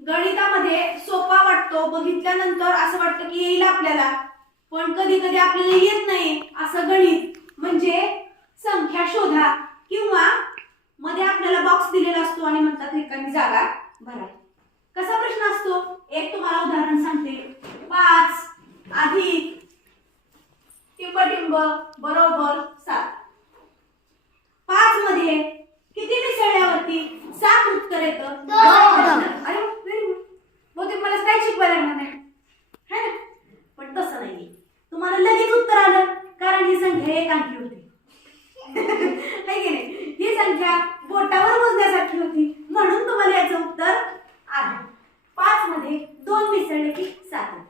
गणितामध्ये सोपा वाटतो बघितल्यानंतर असं वाटतं की येईल आपल्याला. पण कधी कधी आपल्याला येत नाही असं गणित. म्हणजे संख्या शोधा किंवा मध्ये आपल्याला बॉक्स दिलेला असतो आणि म्हणतात रिकामी जागा भरा कसा प्रश्न असतो? एक तुम्हाला उदाहरण सांगते. पाच अधिक टिंबटिंब बरोबर सात. पाच मध्ये किती मिसळल्यावरती सात उत्तर येतं दोन. अरे व्हेरी गुड बहुतेक मला काय शिकवायला लागणार नाही है ना पण तसं नाहीये तुम्हाला लगेच उत्तर आलं कारण ही संख्या एक अंकी होती है की नाही ही संख्या बोटावर मोजण्यासारखी होती म्हणून तुम्हाला याचं उत्तर आलं पाच मध्ये दोन मिसळले की सात येतं.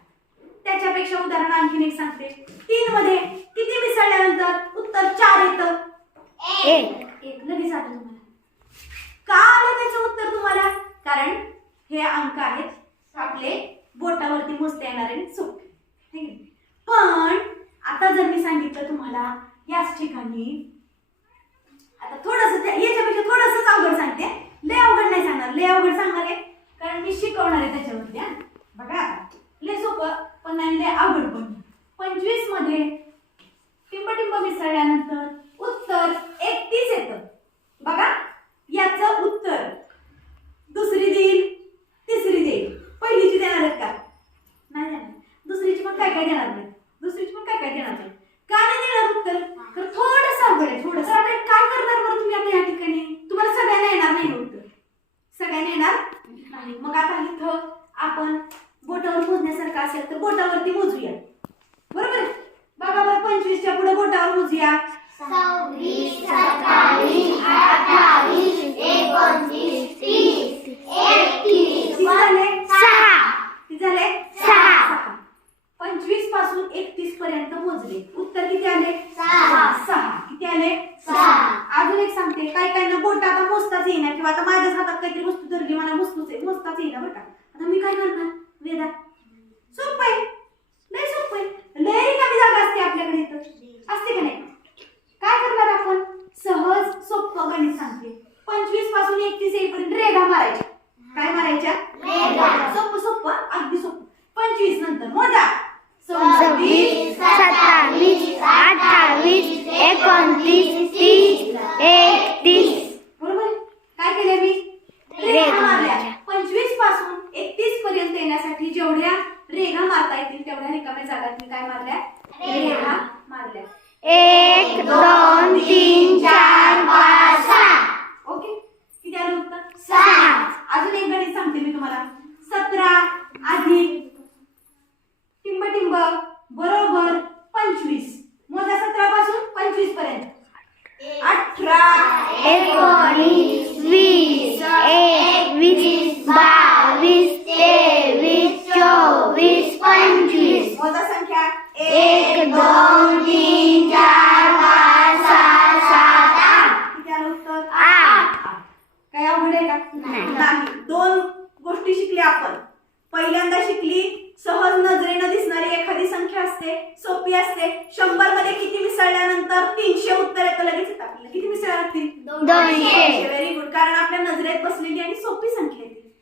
त्याच्यापेक्षा उदाहरण आणखीन एक सांगते तीन मध्ये किती मिसळल्यानंतर उत्तर चार येतं एक लगेच आलं तुम्हाला. का आलं त्याचं उत्तर तुम्हाला? कारण हे अंक आहेत आपले बोटावरती मोजता येणारे सोपे पण आता जर मी सांगितलं तुम्हाला याच ठिकाणी आता थोडस याच्यापेक्षा थोडस अवघड सांगते. लय अवघड नाही सांगणार लय अवघड सांगणार आहे. कारण मी शिकवणार आहे त्याच्यावरती बघा लय सोपं पण नाही लय अवघड पण. पंचवीसमध्ये टिंबटिंब मिसळल्यानंतर उत्तर एकतीस येतं बघा याचं उत्तर दुसरी देईल तिसरी देईल पहिलीची देणार आहेत का नाही देणार दुसरीची पण काय काय देणार नाही दुसरीची पण काय काय देणार नाही का नाही देणार उत्तर तर थोडंसं अवघड आहे थोडंसं आता काय करणार बरं तुम्ही आता या ठिकाणी तुम्हाला सगळ्यांना येणार नाही हे उत्तर सगळ्यांना येणार नाही मग आता इथं आपण बोटावर मोजण्यासारखं असेल तर बोटावरती मोजूया बरोबर आहे? बघा बरं पंचवीसच्या पुढे बोटावर मोजूया सव्वीस सत्तावीस अठ्ठावीस एकोणतीस तीस एकतीस किती झाले सहा किती झाले सहा. पंचवीसपासून एकतीस पर्यंत मोजले उत्तर किती आले सहा. सहा किती आले सहा. अजून एक सांगते काय काय ना बोट आता मोजताच येईना किंवा आता माझ्याच हातात काहीतरी वस्तू धरली मला मोजतोच आहे मोजताच येईना बरं का आता मी काय करणार वेदा सोपं आहे लय सोपं आहे लय रिकामी जागा असते आपल्याकडे इथं असते का नाही काय करणार आपण सहज सोपं गणित सांगते पंचवीसपासून एकतीस येईपर्यंत रेघा मारायच्या काय मारायच्या रेघा. सोपं सोपं अगदी सोपं पंचवीस नंतर मोजा सव्वीस सत्तावीस अठ्ठावीस एकोणतीस तीस एकतीस बरोबर आहे? काय केले मी रेघा रेघा मारल्या मारल्या. पंचवीसपासून एकतीस पर्यंत येण्यासाठी जेवढ्या रेघा मारता येतील तेवढ्या रिकाम्या जागात. मी काय मारल्या? रेघा मारल्या. एक दोन तीन चार पाच सहा. ओके. किती आलं उत्तर? सहा. अजून एक गणित सांगते मी तुम्हाला. सतरा. गोष्टी शिकल्या आपण? पहिल्यांदा शिकली सहज नजरेनं दिसणारी एखादी संख्या असते सोपी असते. शंभरमध्ये किती मिसळल्यानंतर तीनशे उत्तर येतं लगेच येतं आपल्याला किती मिसळ लागतील. व्हेरी गुड कारण आपल्या नजरेत बसलेली आणि सोपी संख्या आहे ती.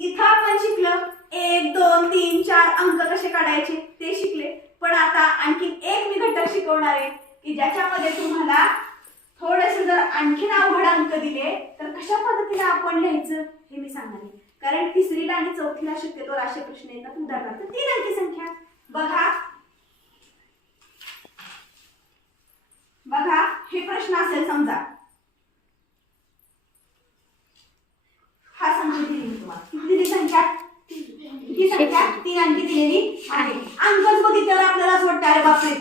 इथं आपण शिकलं एक दोन तीन चार अंक कसे काढायचे ते शिकले. पण आता आणखीन एक मी घटक शिकवणार आहे की ज्याच्यामध्ये तुम्हाला थोडेसे जर आणखीन अवघड अंक दिले तर कशा पद्धतीने आपण लिहायचं हे मी सांगणार कारण तिसरीला आणि चौथीला शक्यतो असे प्रश्न येतात. उदाहरणार्थ तीन अंकी संख्या. बघा. बघा हे प्रश्न असेल समजा. हा संख्या दिली तुम्हाला. किती दिली संख्या? ही संख्या? तीन अंकी दिलेली आहे. अंकच बघितल्यावर आपल्याला असं वाटतं अरे बापरे.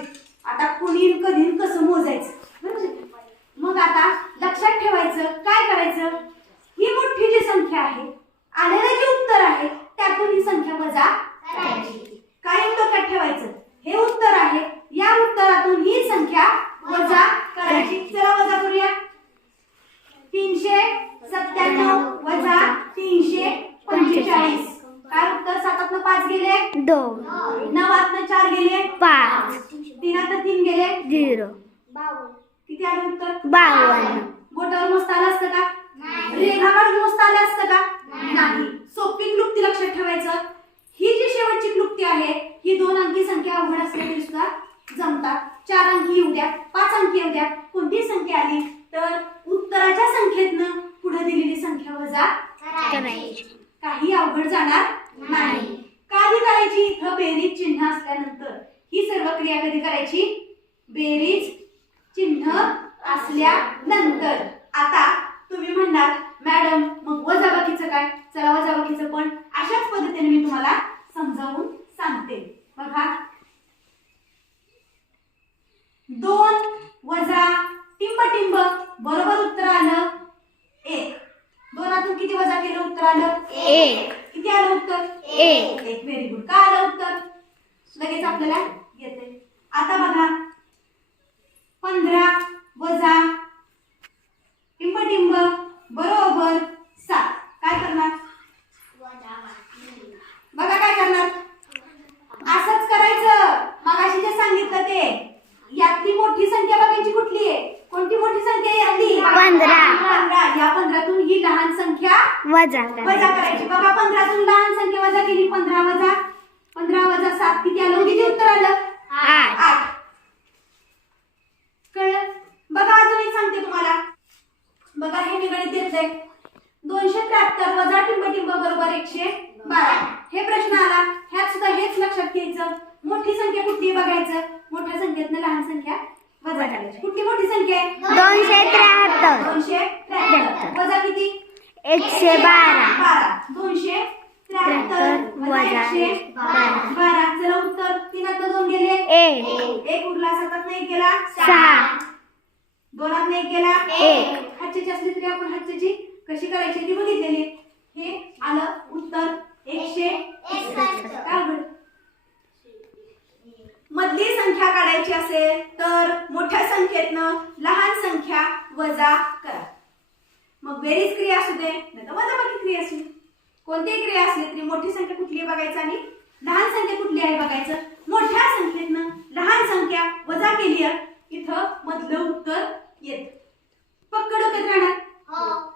आता कुणी कधी कसं मोजायचं? मग आता लक्षात ठेवायचं काय करायचं? ही मोठी जी संख्या आहे आलेलं जे उत्तर आहे त्यातून ही संख्या वजा करायची. कायम डोक्यात ठेवायचं. हे उत्तर आहे या उत्तरातून ही संख्या वजा करायची. चला वजा करूया. तीनशे सत्त्याण्णव वजा तीनशे पंचेचाळीस. काय उत्तर? सातातनं पाच गेले. दोन नवातनं चार गेले पाच तीनातनं तीन गेले झिरो किती आलं उत्तर? बावन्न बोटावर मोजता आलं असतं का? काढून मोजता आलं असतं का? नाही. सोपी क्लुप्त लक्षात ठेवायचं. ही जी शेवटची क्लुप्ती आहे ही दोन अंकी संख्या अवघड असल्या तरी सुद्धा जमतात. चार अंकी येऊ द्या. पाच अंकी येऊ द्या. कोणतीही संख्या आली? तर उत्तराच्या संख्येतनं पुढे दिलेली संख्या वजा काही अवघड जाणार नाही. कधी करायची इथं बेरीज चिन्ह असल्यानंतर. ही सर्व क्रिया कधी करायची. बेरीज असल्यानंतर आता तुम्ही म्हणणार मॅडम मग वजाबाकीचं काय? चला वजाबाकीचं पण. अशाच पद्धतीने मी तुम्हाला समजावून सांगते. बघा. दोन वजा टिंब टिंब बरोबर उत्तर आलं एक. दोनातून किती वजा केलं उत्तर आलं? एक. किती आलं उत्तर? एक. एक. व्हेरी गुड का आलं उत्तर? लगेच आपल्याला येते. आता बघा पंधरा वजा टिंब टिंब बरोबर सात काय करणार बघा काय करणार असंच करायचं मगाशी जे सांगितलं ते यातली मोठी संख्या बघायची कुठली आहे कोणती मोठी संख्या आहे यातली पंधरा. पंधरा या पंधरातून ही लहान संख्या वजा वजा करायची. बघा पंधरातून लहान संख्या वजा केली. पंधरा वजा पंधरा वजा सात. किती आलं? किती उत्तर आलं? आठ. कळलं? बघा अजून एक सांगते तुम्हाला. बघा हे मी गणित घेतलंय. दोनशे त्र्याहत्तर वजा टिंब टिंब बरोबर एकशे बारा. हे प्रश्न आला. ह्यात सुद्धा हेच लक्षात घ्यायचं. मोठी संख्या कुठली बघायचं? मोठ्या संख्येतनं लहान संख्या वजा करायची. कुठली मोठी संख्या आहे? दोनशे त्र्याहत्तर. दोनशे त्र्याहत्तर. वजा किती? एकशे बारा दोनशे त्र्याहत्तर वजा एकशे बारा. बारा चला उत्तर तीनात दोन गेले एक एक उरला सातात नाही गेला सहा दोनात नाही गेला एक. हातच्याची असली तरी आपण हातच्याची कशी करायची ती बघितलेली हे आलं उत्तर एकशे एकसष्ट. काय बरं? मधली संख्या काढायची असेल तर मोठ्या संख्येतनं लहान संख्या वजा कोणतीही क्रिया असली तरी मोठी संख्या कुठली आहे बघायचं आणि लहान संख्या कुठली आहे बघायचं? मोठ्या संख्येतनं लहान संख्या वजा केली इथं मधलं उत्तर येत. पक्क डोक्यात राहणार? हो.